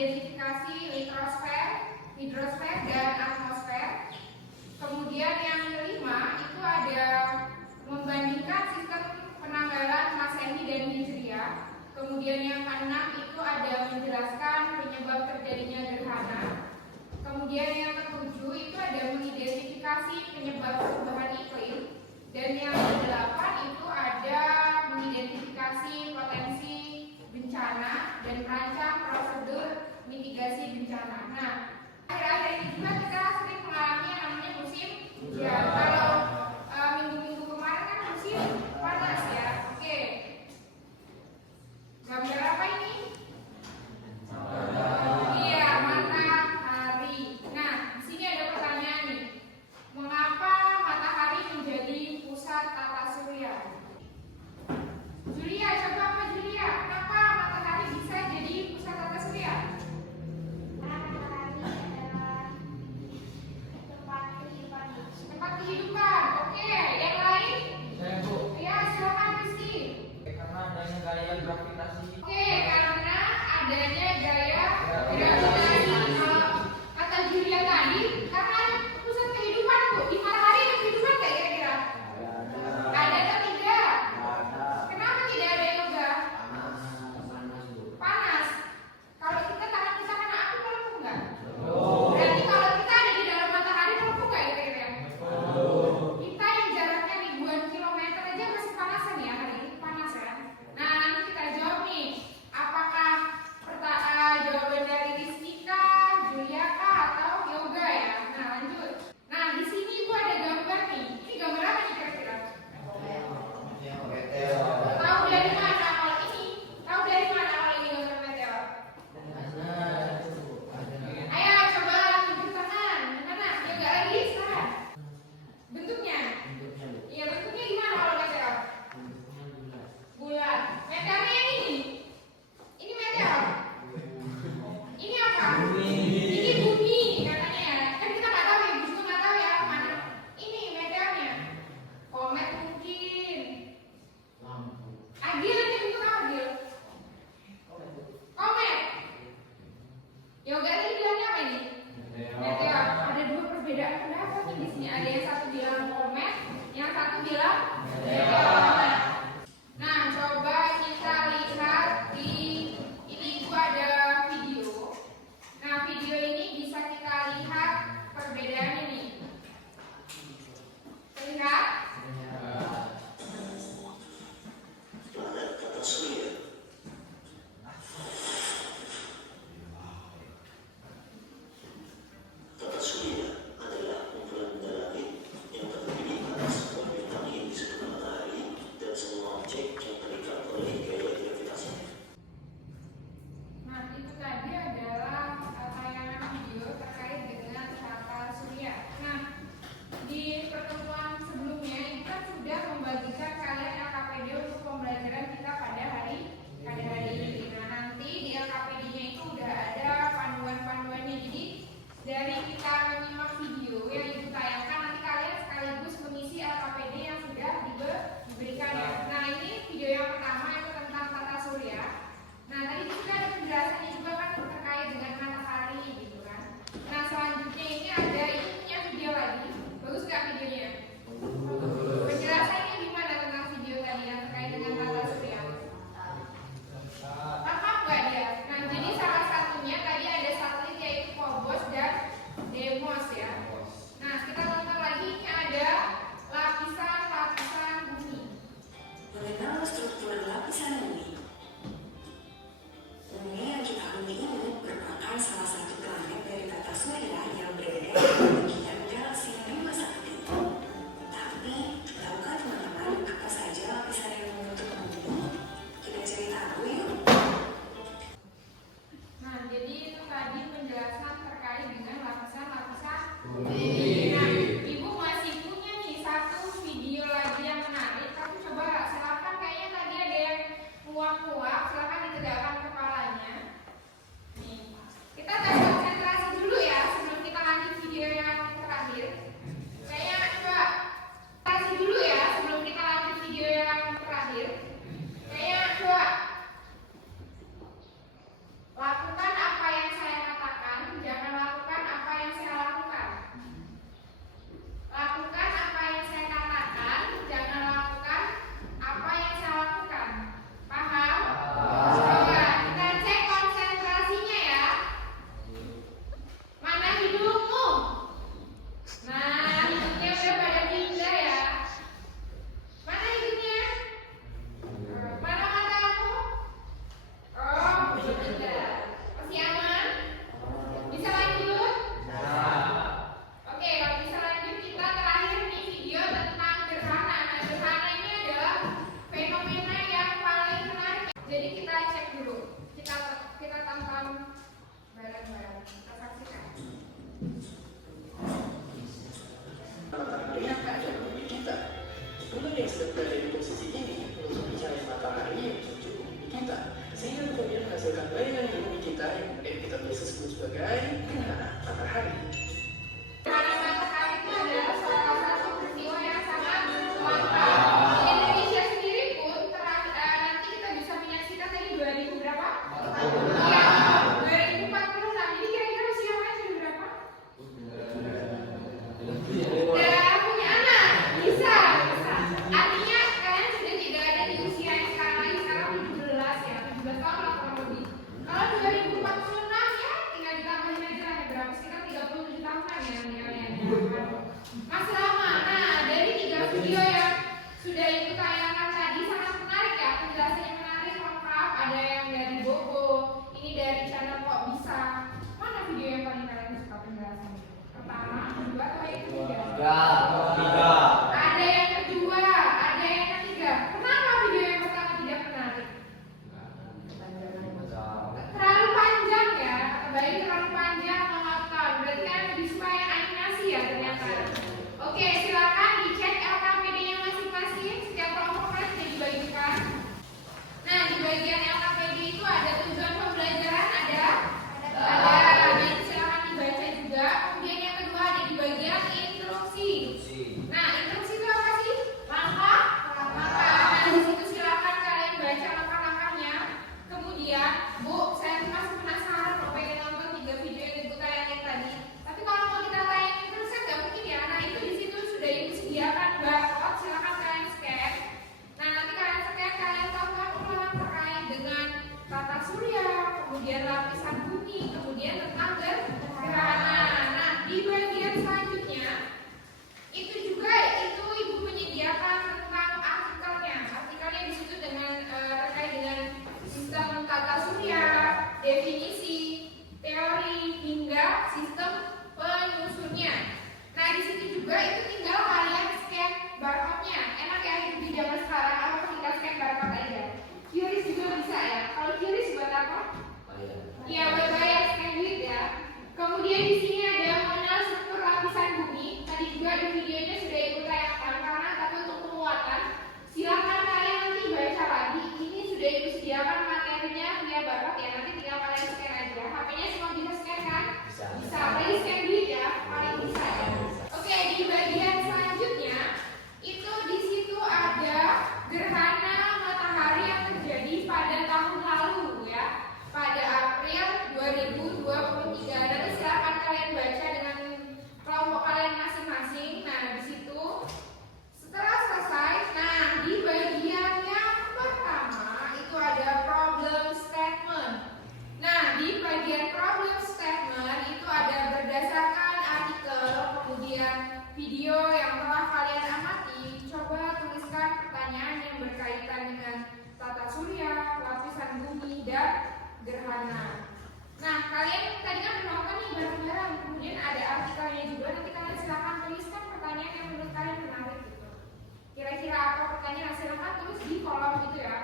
mengidentifikasi litosfer, hidrosfer, dan atmosfer. Kemudian yang kelima itu ada membandingkan sistem penanggalan Masehi dan Hijriah. Kemudian yang keenam itu ada menjelaskan penyebab terjadinya gerhana. Kemudian yang ketujuh itu ada mengidentifikasi penyebab perubahan iklim. Dan yang kedelapan itu ada mengidentifikasi potensi bencana dan merancang prosedur mitigasi bencana. Nah, akhir-akhir ini juga kita sering mengalami yang namanya musim hujan. Kalau minggu-minggu kemarin kan musim panas ya. Oke. Gambar apa ini? Iya, matahari. Nah, di sini ada pertanyaan nih. Mengapa matahari menjadi pusat tata surya? Julia, coba apa Julia? Kenapa matahari bisa jadi pusat tata surya? Tempat kehidupan. Oke, yang lain? Saya Bu. Ya, silakan Rizky. Karena adanya gaya gravitasi. Oke, karena adanya gaya gravitasi. Kalau kata Julia tadi, karena ada pusat kehidupan Bu. Di matahari ada kehidupan nggak kira-kira? Ada atau tidak? Kenapa tidak ada yoga? Panas. Kalau kita tangan kita kena api melepuh nggak? Berarti kalau kita ada di dalam matahari melepuh nggak kira-kira? Kita yang jaraknya ribuan kilometer aja masih panasan ya hari ini, panas ya. Nah, nanti kita jawab gerhana. Nah, kalian tadi kan menonton nih bareng-bareng, kemudian ada artikelnya juga. Nanti kalian silahkan tuliskan pertanyaan yang menurut kalian menarik gitu. Kira-kira apa pertanyaan? Silahkan tulis di kolom gitu ya.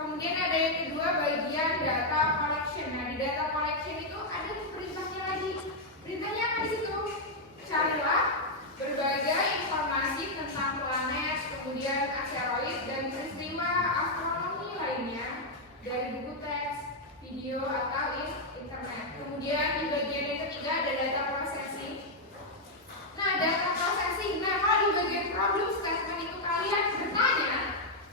Kemudian ada yang kedua, bagian data collection. Nah, di data collection itu ada perintahnya lagi. Perintahnya apa di situ? Carilah berbagai informasi tentang planet, kemudian asteroid dan peristiwa astronomi lainnya dari buku teks, video atau internet. Kemudian di bagian yang ketiga ada data processing. Nah, data processing. Nah, kalau di bagian problem statement itu kalian bertanya,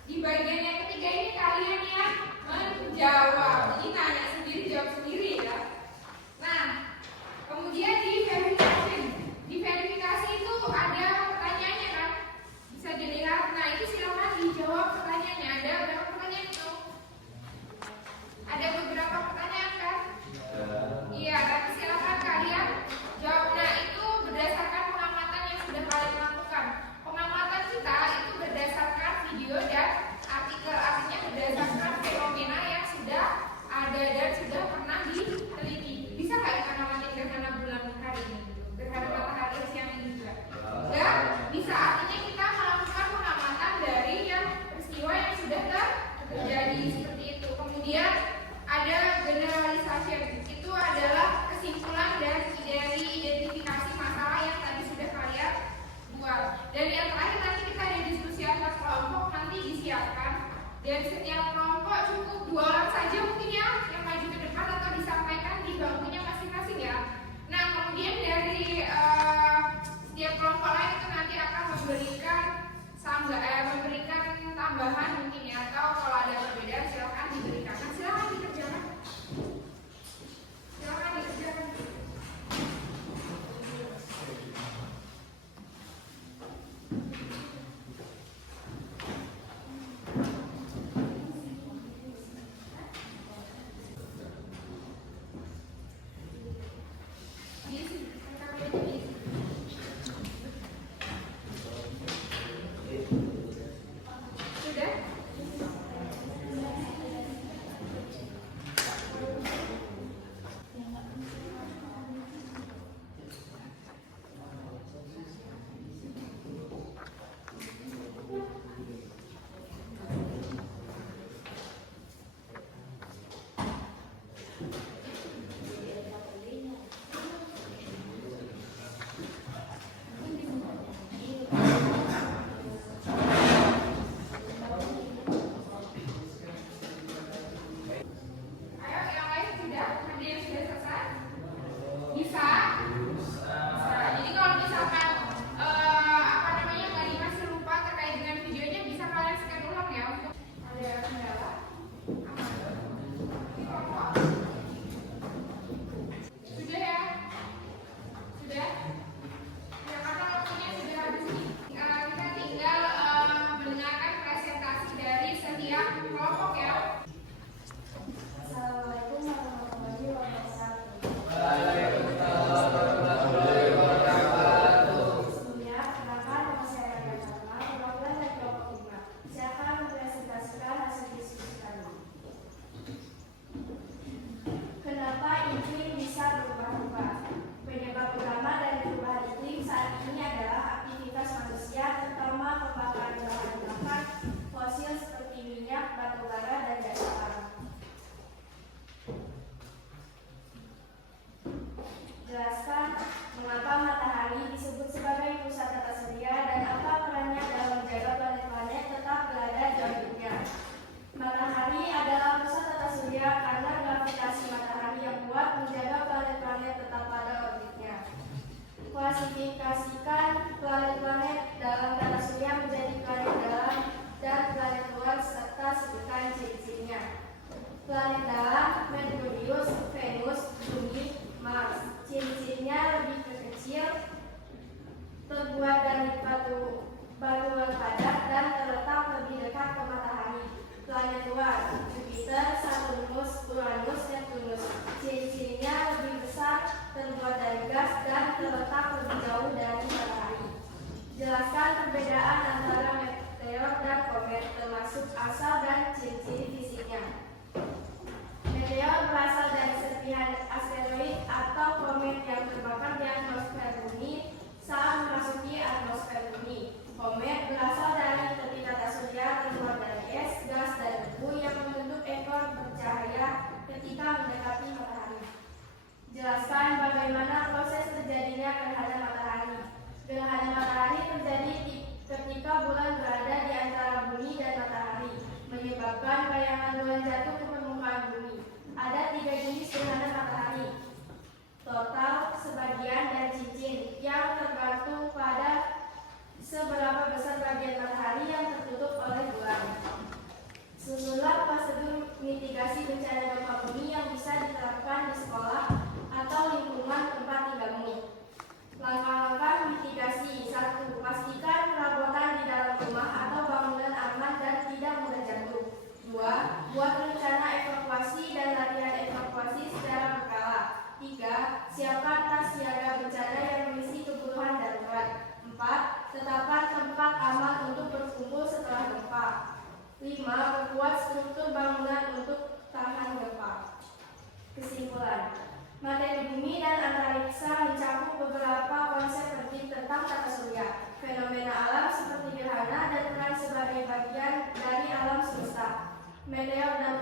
di bagian yang ketiga ini kalian yang menjawab. Jadi nanya sendiri, jawab sendiri ya. Nah, kemudian di verification. Di verifikasi itu ada pertanyaannya kan? Bisa dilihat. Nah, itu silakan dijawab pertanyaannya. Ada berapa pertanyaan itu? Ada beberapa pertanyaan kan? Iya, tapi silakan kalian jawab. Nah, itu berdasarkan pengamatan yang sudah kalian lakukan. Pengamatan kita itu berdasarkan video dan artikel, artinya berdasarkan fenomena yang sudah ada dan sudah pernah diteliti. Bisa nggak kita ngamatin gerhana bulan hari ini? Gerhana matahari siang ini juga? Dan bisa, artinya kita melakukan pengamatan dari yang peristiwa yang sudah terjadi seperti itu. Kemudian ada generalization, itu adalah kesimpulan dari identifikasi masalah yang tadi sudah kalian buat. Dan yang terakhir nanti kita ada diskusi antar kelompok, nanti disiapkan. Dan setiap kelompok cukup 2 orang saja mungkin ya yang maju ke depan atau disampaikan di bangkunya masing-masing ya. Nah, kemudian dari setiap kelompok lain itu nanti akan memberikan tambahan mungkin ya, atau kalau ada perbedaan silakan diberikan. Nah, silakan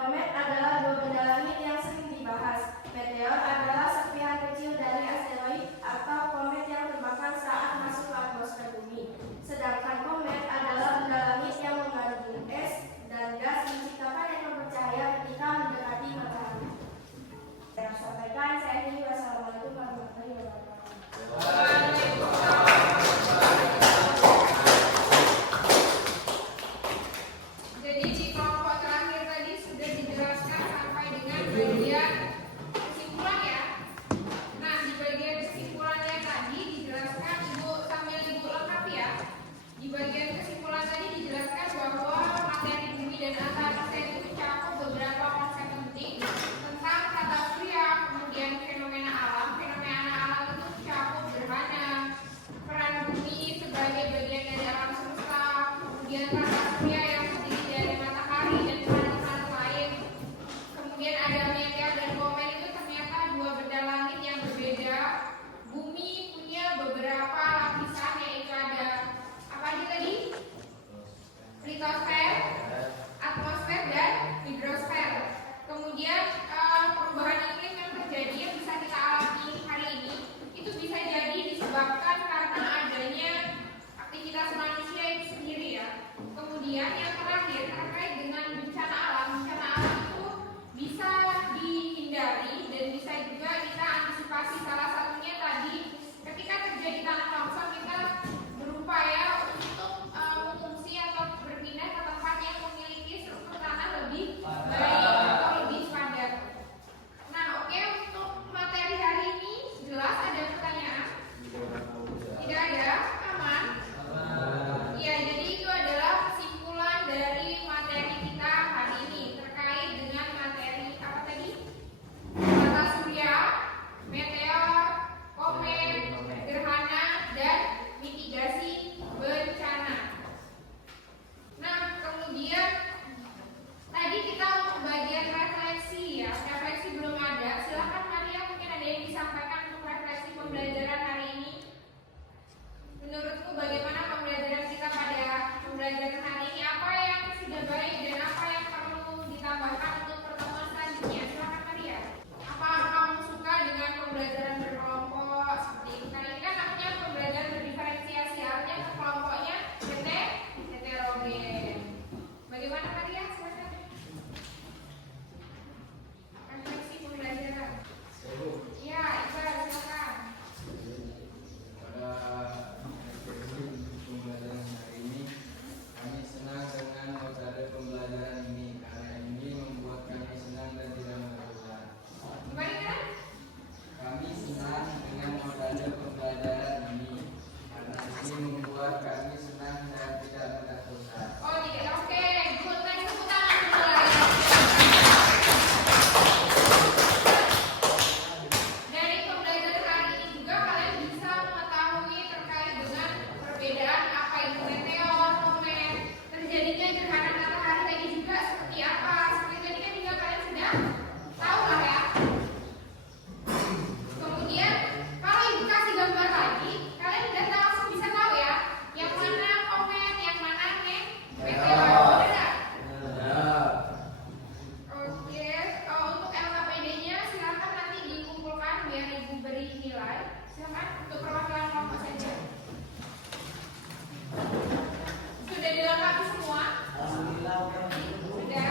Komet adalah dua benda langit yang sering dibahas. Meteor adalah serpihan kecil dari asteroid atau komet yang terbakar saat masuk ke atmosfer bumi. Sedangkan komet adalah benda langit yang mengandung es dan gas menciptakan ekor bercahaya ketika mendekati matahari. Yang saya sampaikan, saya ini wassalamualaikum warahmatullahi wabarakatuh. Jadi di kelompok terakhir tadi sudah dijelaskan sampai dengan bagian kesimpulan ya. Nah, di bagian kesimpulannya tadi dijelaskan, Ibu sambil Ibu lengkapi ya. Di bagian kesimpulan tadi dijelaskan bahwa materi bumi dan antariksa itu mencakup beberapa konsep penting tentang tata surya, kemudian fenomena alam. Fenomena alam itu mencakup gerhana, peran bumi sebagai bagian dari alam semesta, kemudian tata surya yang terdiri dari matahari dan planet-planet lain. Kemudian ada meteor dan komet, itu ternyata dua benda langit yang berbeda. Bumi punya beberapa lapisan, yaitu ada apa aja tadi? Litosfer, atmosfer, dan hidrosfer. Kemudian perubahan iklim yang terjadi yang bisa kita alami hari ini itu bisa jadi disebabkan karena adanya aktivitas manusia itu sendiri ya. Kemudian yang terakhir terkait dengan bencana alam. Bencana alam itu bisa dihindari dan bisa juga kita antisipasi. Salah satunya tadi ketika terjadi tanah longsor kita berupaya untuk mengungsi atau berpindah ke tempat yang memiliki struktur tanah lebih baik atau lebih padat. Nah, oke, untuk materi hari ini jelas ada pertanyaan? Tidak ada? Aman? Iya, jadi itu adalah kesimpulan dari materi kita hari ini terkait dengan materi apa tadi? Tata surya, meteor, komet, gerhana, dan mitigasi bencana. Nah, kemudian tadi kita untuk bagian refleksi ya. Refleksi belum ada. Silakan Maria, mungkin ada yang disampaikan untuk refleksi pembelajaran hari ini. Menurutmu bagaimana pembelajaran kita pada pembelajaran hari ini? Apa yang sudah baik dan apa yang perlu ditambahkan untuk pertemuan selanjutnya? Silakan Maria. Apa kamu suka dengan pembelajaran berkelompok seperti itu? Karena ini kan namanya pembelajaran berdiferensiasi, artinya ke kelompoknya heterogen. Bagaimana Maria? Silakan. Refleksi pembelajaran. Ya, Iqbal, silakan. Pada pembelajaran hari ini kami senang dengan metode pembelajaran ini karena ini membuat kami senang dan tidak mengganggu. Gimana kan? Kami senang dengan metode pembelajaran ini karena ini membuat kami senang dan tidak mengganggu. Oh, tidak. Oke, good. Next, tepuk tangan dulu lagi. Dari pembelajaran hari ini juga kalian bisa mengetahui terkait dengan perbedaan apa itu meteor, komet, terjadinya gerhana matahari tadi juga seperti apa. Seperti tadi kan juga kalian sudah tahu lah ya. Kemudian kalau ibu kasih gambar lagi, kalian udah langsung bisa tahu ya yang mana komet, yang mana meteor. Benar nggak? Oke, untuk LKPD-nya silakan nanti dikumpulkan biar ibu beri nilai. Silakan untuk perwakilan kelompok saja. Sudah dilengkapi semua? Sudah.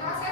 proses